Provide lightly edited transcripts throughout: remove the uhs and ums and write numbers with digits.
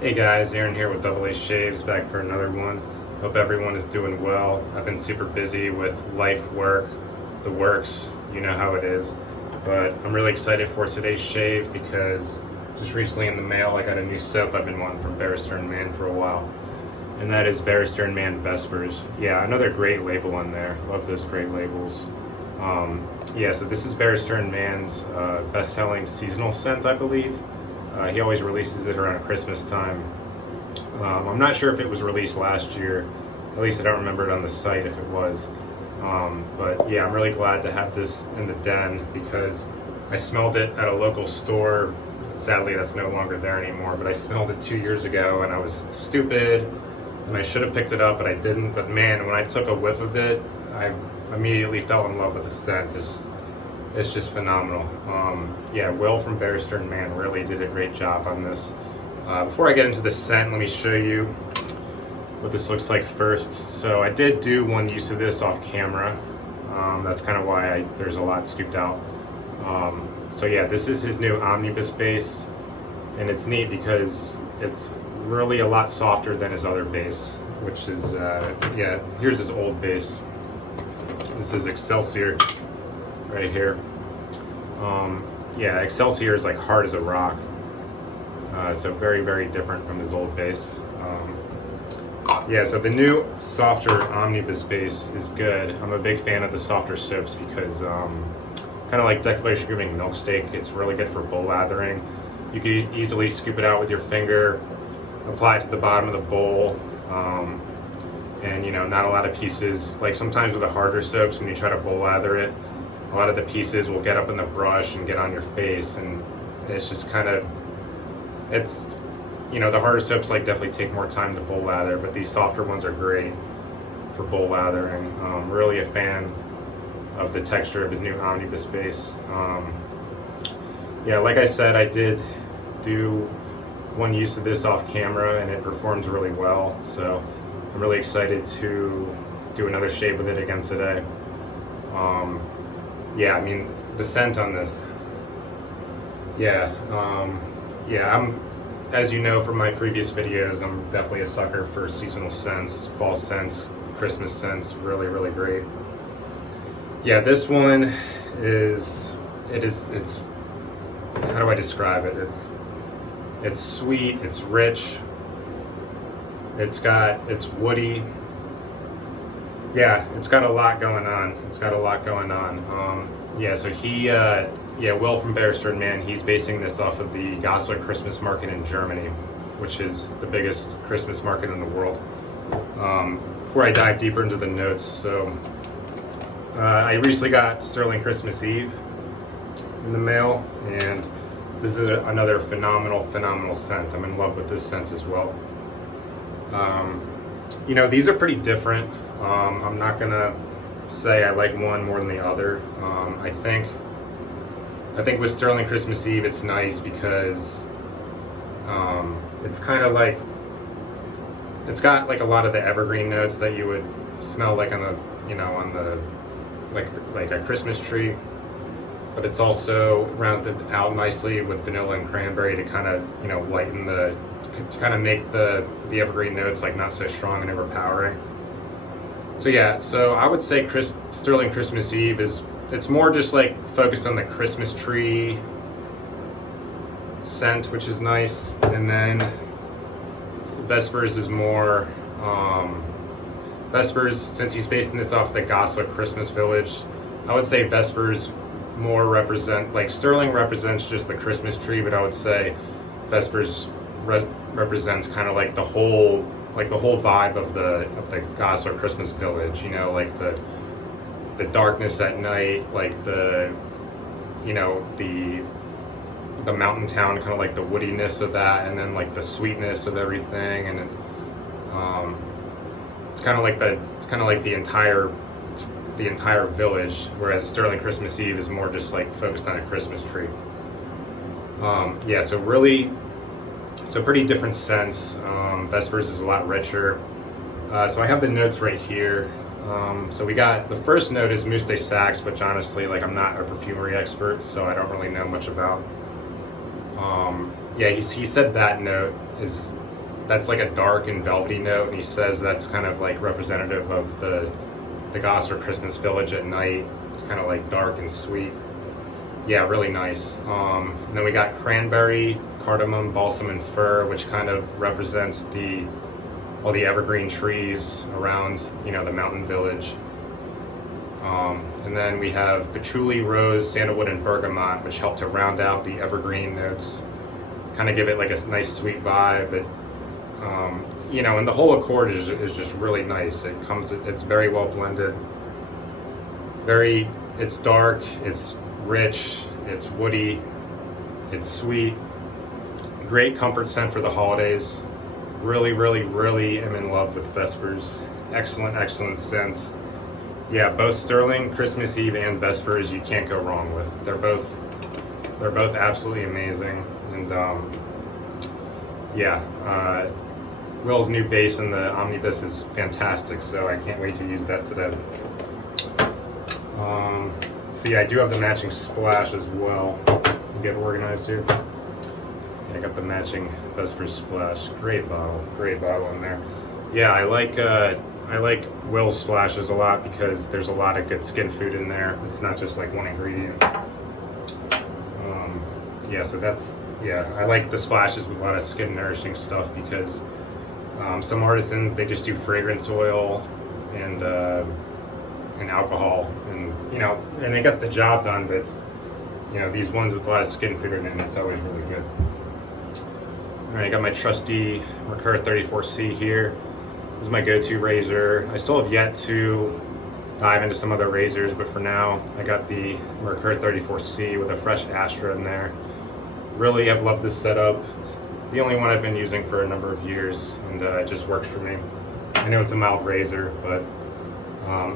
Hey guys, Aaron here with Double A Shaves, back for another one. Hope everyone is doing well. I've been super busy with life, work, the works, you know how it is. But I'm really excited for today's shave because just recently in the mail I got a new soap I've been wanting from Barrister and Mann for a while. And that is Barrister and Mann Vespers. Yeah, another great label on there. Love those great labels. So this is Barrister and Mann's best-selling seasonal scent, I believe. He always releases it around Christmas time. I'm not sure if it was released last year. At least I don't remember it on the site if it was. But yeah, I'm really glad to have this in the den because I smelled it at a local store. Sadly, that's no longer there anymore, but I smelled it 2 years ago and I was stupid and I should have picked it up, but I didn't. But man, when I took a whiff of it, I immediately fell in love with the scent. It's just phenomenal. Will from Barrister and Mann really did a great job on this. Before I get into the scent, let me show you what this looks like first. So I did do one use of this off camera. That's kind of why there's a lot scooped out. This is his new Omnibus base, and it's neat because it's really a lot softer than his other base, which is, here's his old base. This is Excelsior right here. Excelsior is like hard as a rock. So very, very different from his old base. So the new softer Omnibus base is good. I'm a big fan of the softer soaps because kind of like Declaration Grooming Milk Steak, it's really good for bowl lathering. You can easily scoop it out with your finger, apply it to the bottom of the bowl, and not a lot of pieces. Like sometimes with the harder soaps, when you try to bowl lather it, a lot of the pieces will get up in the brush and get on your face, and it's just kind of, the harder soaps definitely take more time to bowl lather, but these softer ones are great for bowl lathering. Really a fan of the texture of his new Omnibus base. Like I said, I did do one use of this off camera and it performs really well, so I'm really excited to do another shave with it again today. The scent on this. I'm, as you know from my previous videos, I'm definitely a sucker for seasonal scents, fall scents, Christmas scents, really, really great. Yeah, this one it's, how do I describe it? It's sweet, it's rich, it's woody. Yeah, it's got a lot going on. Will from Barrister and Mann, he's basing this off of the Goslar Christmas market in Germany, which is the biggest Christmas market in the world. Before I dive deeper into the notes, I recently got Sterling Christmas Eve in the mail, and this is another phenomenal scent. I'm in love with this scent as well. These are pretty different. I'm not gonna say I like one more than the other. I think with Sterling Christmas Eve it's nice because it's kind of like, it's got like a lot of the evergreen notes that you would smell like on the like a Christmas tree, but it's also rounded out nicely with vanilla and cranberry to kind of lighten to kind of make the evergreen notes like not so strong and overpowering. So I would say Sterling Christmas Eve it's more just like focused on the Christmas tree scent, which is nice. And then Vespers is more, Vespers, since he's basing this off the Goslar Christmas Village, I would say Vespers more Sterling represents just the Christmas tree, but I would say Vespers represents kind of like the whole vibe of the Goslar Christmas Village, like the darkness at night, like the mountain town, kind of like the woodiness of that, and then like the sweetness of everything, and it's kind of like the entire village, whereas Sterling Christmas Eve is more just like focused on a Christmas tree. So pretty different scents. Vespers is a lot richer. So I have the notes right here. So we got, the first note is Mousse de Saxe, which honestly, I'm not a perfumery expert, so I don't really know much about. He said that note is that's like a dark and velvety note, and he says that's kind of like representative of the Goss or Christmas Village at night. It's kind of like dark and sweet. Yeah, really nice. And then we got cranberry, cardamom, balsam, and fir, which kind of represents all the evergreen trees around, you know, the mountain village. And then we have patchouli, rose, sandalwood, and bergamot, which help to round out the evergreen notes, kind of give it like a nice sweet vibe. But you know, and the whole accord is just really nice. It's very well blended. It's dark, it's rich, it's woody, it's sweet. Great comfort scent for the holidays. Really, really, really am in love with Vespers. Excellent, excellent scent. Yeah, both Sterling, Christmas Eve, and Vespers you can't go wrong with. They're both absolutely amazing. And yeah, Will's new bass in the Omnibus is fantastic, so I can't wait to use that today. See, I do have the matching splash as well. Get organized here. Yeah, I got the matching Vespers splash. Great bottle in there. Yeah, I like Will's splashes a lot because there's a lot of good skin food in there. It's not just like one ingredient. Yeah, so I like the splashes with a lot of skin nourishing stuff because some artisans, they just do fragrance oil and alcohol, and you know, and it gets the job done, but it's, you know, these ones with a lot of skin food in it, it's always really good. All right, I got my trusty Merkur 34C here. This is my go-to razor. I still have yet to dive into some other razors, but for now, I got the Merkur 34C with a fresh Astra in there. Really have loved this setup. It's the only one I've been using for a number of years, and it just works for me. I know it's a mild razor, but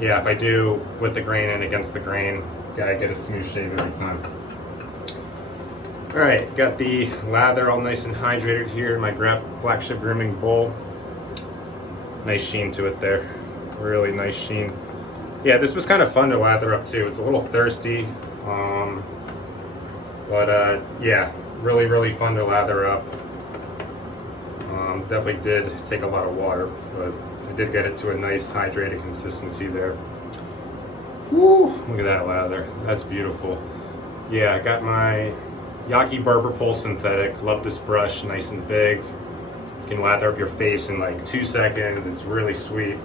yeah, if I do with the grain and against the grain, gotta get a smooth shave every time. All right, got the lather all nice and hydrated here in my black chip grooming bowl. Nice sheen to it there, really nice sheen. Yeah, this was kind of fun to lather up too. It's a little thirsty, but yeah, really, really fun to lather up. Definitely did take a lot of water, but I did get it to a nice hydrated consistency there. Woo! Look at that lather, that's beautiful. Yeah, I got my Yaqi Barber Pole synthetic. Love this brush, nice and big. You can lather up your face in like 2 seconds. It's really sweet.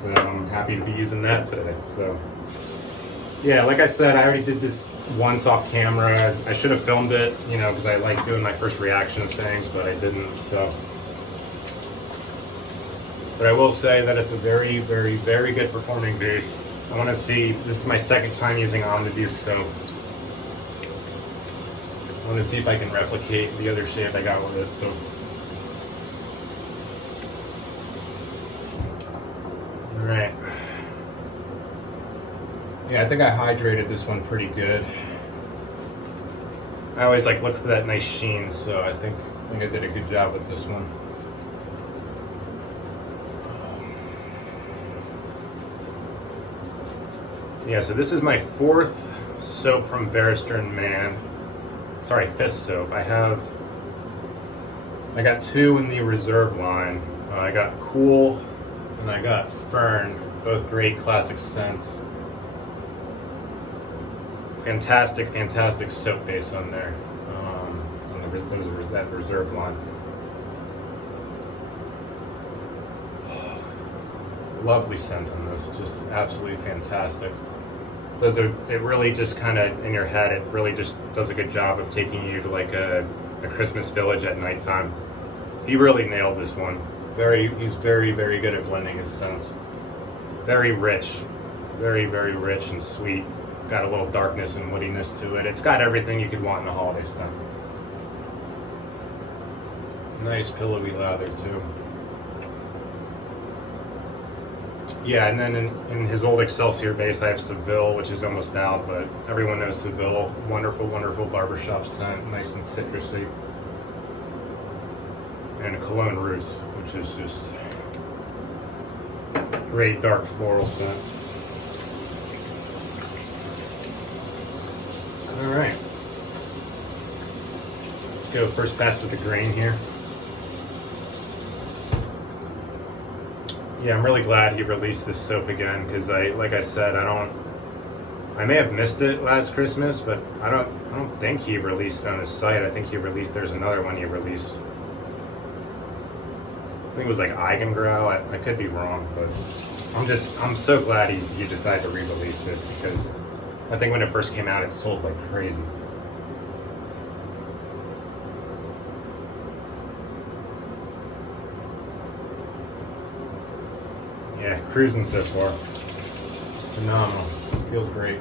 So I'm happy to be using that today. So yeah, like I said, I already did this once off camera. I should have filmed it, you know, because I like doing my first reaction of things, but I didn't. So, but I will say that it's a very, very, very good performing base. I want to see. This is my second time using Omnibus, so I want to see if I can replicate the other shave I got with it. So. Alright. Yeah, I think I hydrated this one pretty good. I always like look for that nice sheen, so I think I did a good job with this one. Yeah, so this is my fourth soap from Barrister and Mann. Sorry, fifth soap. I got two in the reserve line. I got Cool and I got Fern, both great classic scents. Fantastic, fantastic soap base on there, on that reserve line. Lovely scent on this, just absolutely fantastic. It really just kind of, in your head, it really just does a good job of taking you to like a Christmas village at nighttime. He really nailed this one. He's very, very good at blending his scents. Very rich, very, very rich and sweet. Got a little darkness and woodiness to it. It's got everything you could want in a holiday scent. Nice pillowy lather too. Yeah, and then in his old Excelsior base, I have Seville, which is almost out, but everyone knows Seville. Wonderful, wonderful barbershop scent, nice and citrusy. And a Cologne Ruth, which is just great dark floral scent. All right, let's go first pass with the grain here. Yeah, I'm really glad he released this soap again, because like I said, I may have missed it last Christmas, but I don't think he released it on his site. I think there's another one he released. I think it was like Eigengrau. I could be wrong, but I'm so glad he decided to re-release this, because I think when it first came out, it sold like crazy. Yeah, cruising so far. Phenomenal. Feels great.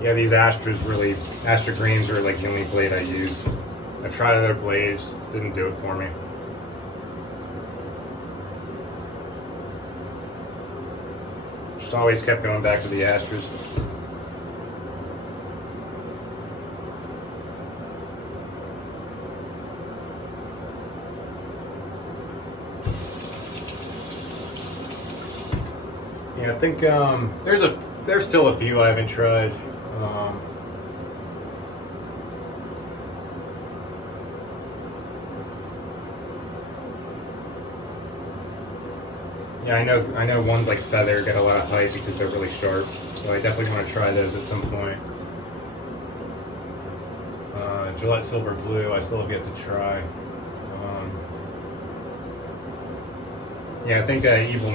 Yeah, these Astra Greens are like the only blade I use. I've tried other blades, didn't do it for me. Just always kept going back to the Astras. Yeah, I think there's still a few I haven't tried. Yeah, I know ones like Feather get a lot of hype because they're really sharp, so I definitely want to try those at some point. Gillette Silver Blue, I still have yet to try. Yeah, I think Evil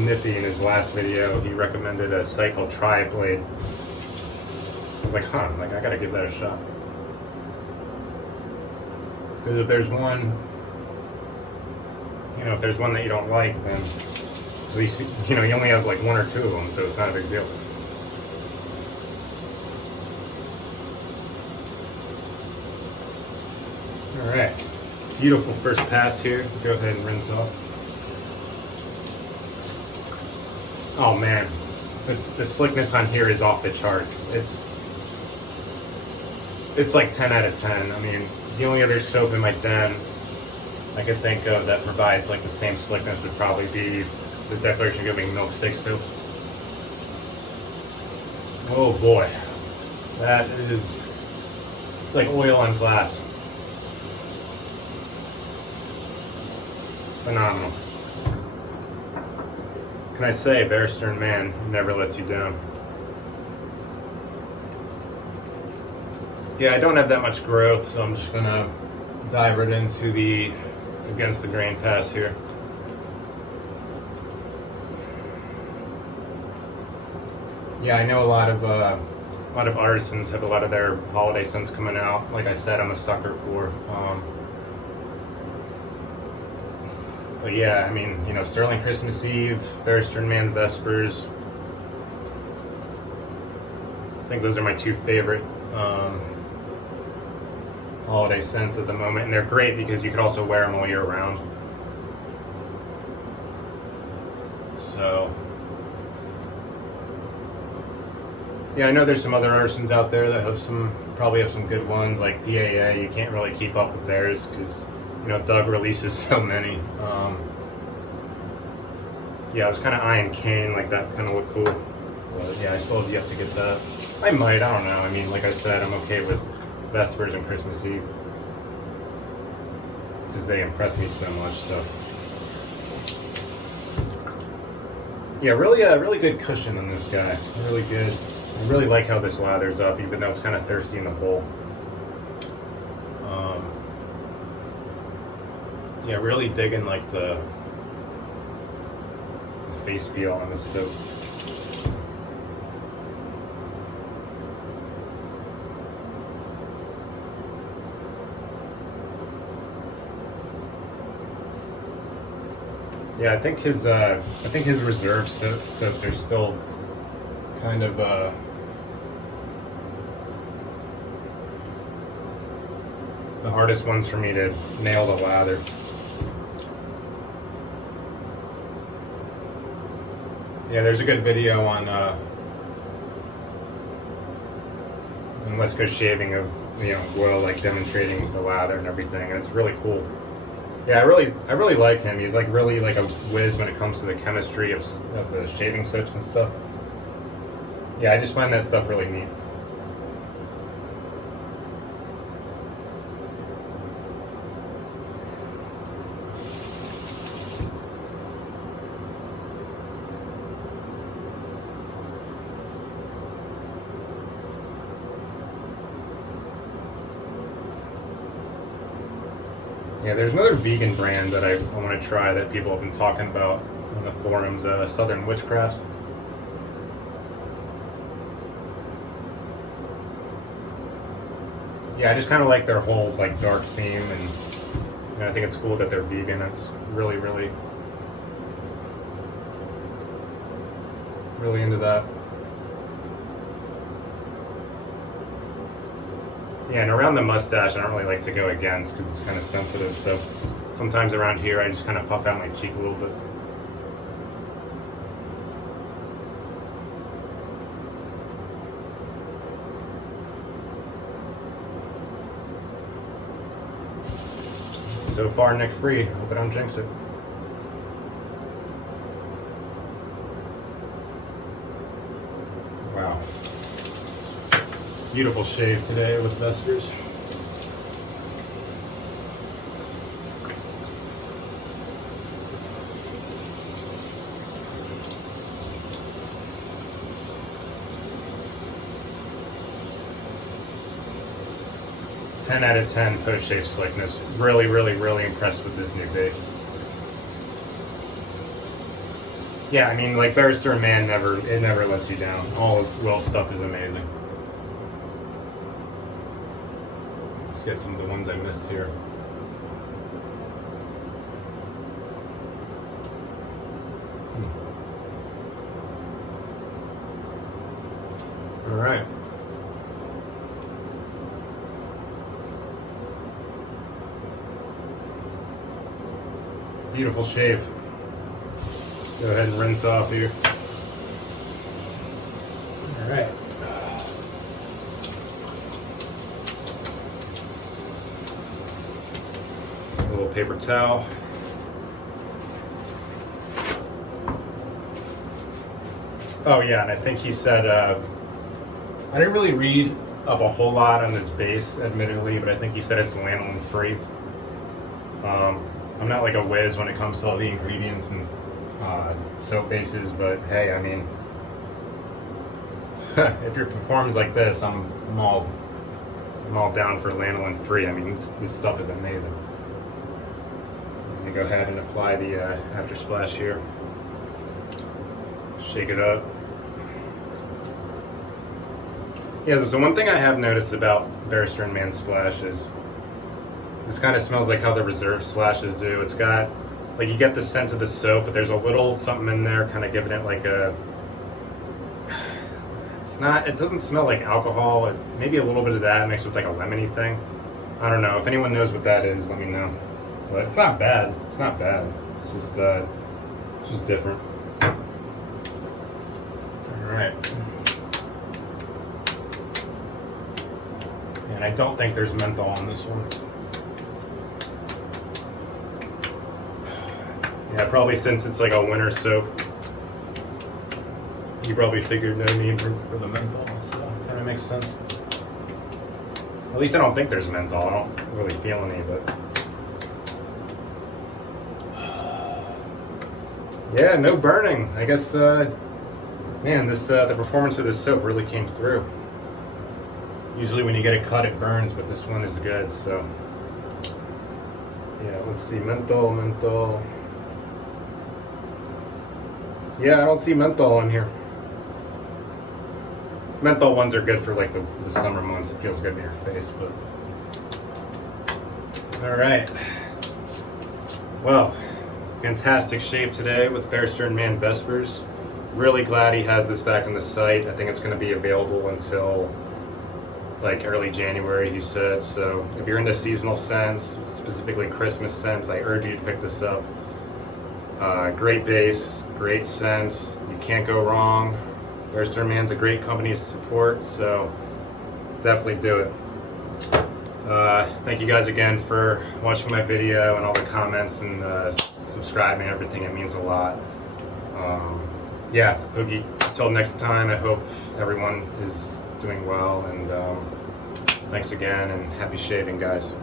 Nippy in his last video, he recommended a site called Tri Blade. I was like, huh, I gotta give that a shot. Because if there's one, if there's one that you don't like, then at least, you only have like one or two of them, so it's not a big deal. Alright, beautiful first pass here. Go ahead and rinse off. Oh man, the slickness on here is off the charts. It's like 10 out of 10. I mean, the only other soap in my den I could think of that provides like the same slickness would probably be the Declaration Grooming Milk Stick soap. Oh boy, it's like oil on glass. Phenomenal. Can I say, Barrister and Mann never lets you down. Yeah, I don't have that much growth, so I'm just gonna dive right into the against the grain pass here. Yeah, I know a lot of artisans have a lot of their holiday scents coming out. Like I said, I'm a sucker for. But yeah, I mean, Sterling Christmas Eve, Barrister and Mann Vespers. I think those are my two favorite holiday scents at the moment, and they're great because you could also wear them all year round. So, yeah, I know there's some other artisans out there that probably have some good ones, like PAA. You can't really keep up with theirs because Doug releases so many. Yeah, I was kind of eyeing Kane, like that kind of looked cool. But yeah, I still have yet to get that. I might, I don't know. I mean, like I said, I'm okay with Vespers and Christmas Eve because they impress me so much. So yeah, really good cushion on this guy. Really good. I really like how this lathers up, even though it's kind of thirsty in the bowl. Yeah, really digging like the face feel on this soap. Yeah, I think his reserve soaps are still kind of the hardest ones for me to nail the lather. Yeah, there's a good video on West Coast Shaving of Will like demonstrating the lather and everything, and it's really cool. Yeah, I really like him. He's like really like a whiz when it comes to the chemistry of the shaving soaps and stuff. Yeah, I just find that stuff really neat. Yeah, there's another vegan brand that I want to try that people have been talking about on the forums, Southern Witchcraft. Yeah, I just kind of like their whole like dark theme, and I think it's cool that they're vegan. It's really, really, really into that. Yeah, and around the mustache, I don't really like to go against because it's kind of sensitive. So sometimes around here, I just kind of puff out my cheek a little bit. So far, Nick free. Hope I don't jinx it. Wow. Beautiful shave today with Vespers. Ten out of 10 post-shave slickness. Really, really, really impressed with this new base. Yeah, I mean, like Barrister and Mann never lets you down. All of Will's stuff is amazing. Let's get some of the ones I missed here. All right. Beautiful shave. Go ahead and rinse off here. All right. A little paper towel. Oh yeah, and I think he said, I didn't really read up a whole lot on this base, admittedly, but I think he said it's lanolin free. I'm not like a whiz when it comes to all the ingredients and soap bases, but hey, I mean, if your performance like this, I'm all down for lanolin free. I mean, this stuff is amazing. Let me go ahead and apply the after splash here. Shake it up. Yeah, so one thing I have noticed about Barrister and Mann Splash is this kind of smells like how the reserve splashes do. It's got, like, you get the scent of the soap, but there's a little something in there kind of giving it like a, it doesn't smell like alcohol. Maybe a little bit of that mixed with like a lemony thing. I don't know. If anyone knows what that is, let me know. But it's not bad. It's not bad. It's just different. All right. And I don't think there's menthol on this one. Yeah, probably since it's like a winter soap, you probably figured no need for the menthol, so kind of makes sense. At least I don't think there's menthol. I don't really feel any, but yeah, no burning. I guess, man, this the performance of this soap really came through. Usually when you get it cut, it burns, but this one is good. So yeah, let's see, menthol. Yeah, I don't see menthol in here. Menthol ones are good for like the summer months. It feels good in your face, but all right. Well, fantastic shave today with Barrister and Mann Vespers. Really glad he has this back on the site. I think it's going to be available until like early January, he said. So if you're into seasonal scents, specifically Christmas scents, I urge you to pick this up. Great base, great scent. You can't go wrong. Barrister and Mann's a great company to support, so definitely do it. Thank you guys again for watching my video and all the comments and subscribing and everything. It means a lot. Yeah, until next time, I hope everyone is doing well, and thanks again, and happy shaving, guys.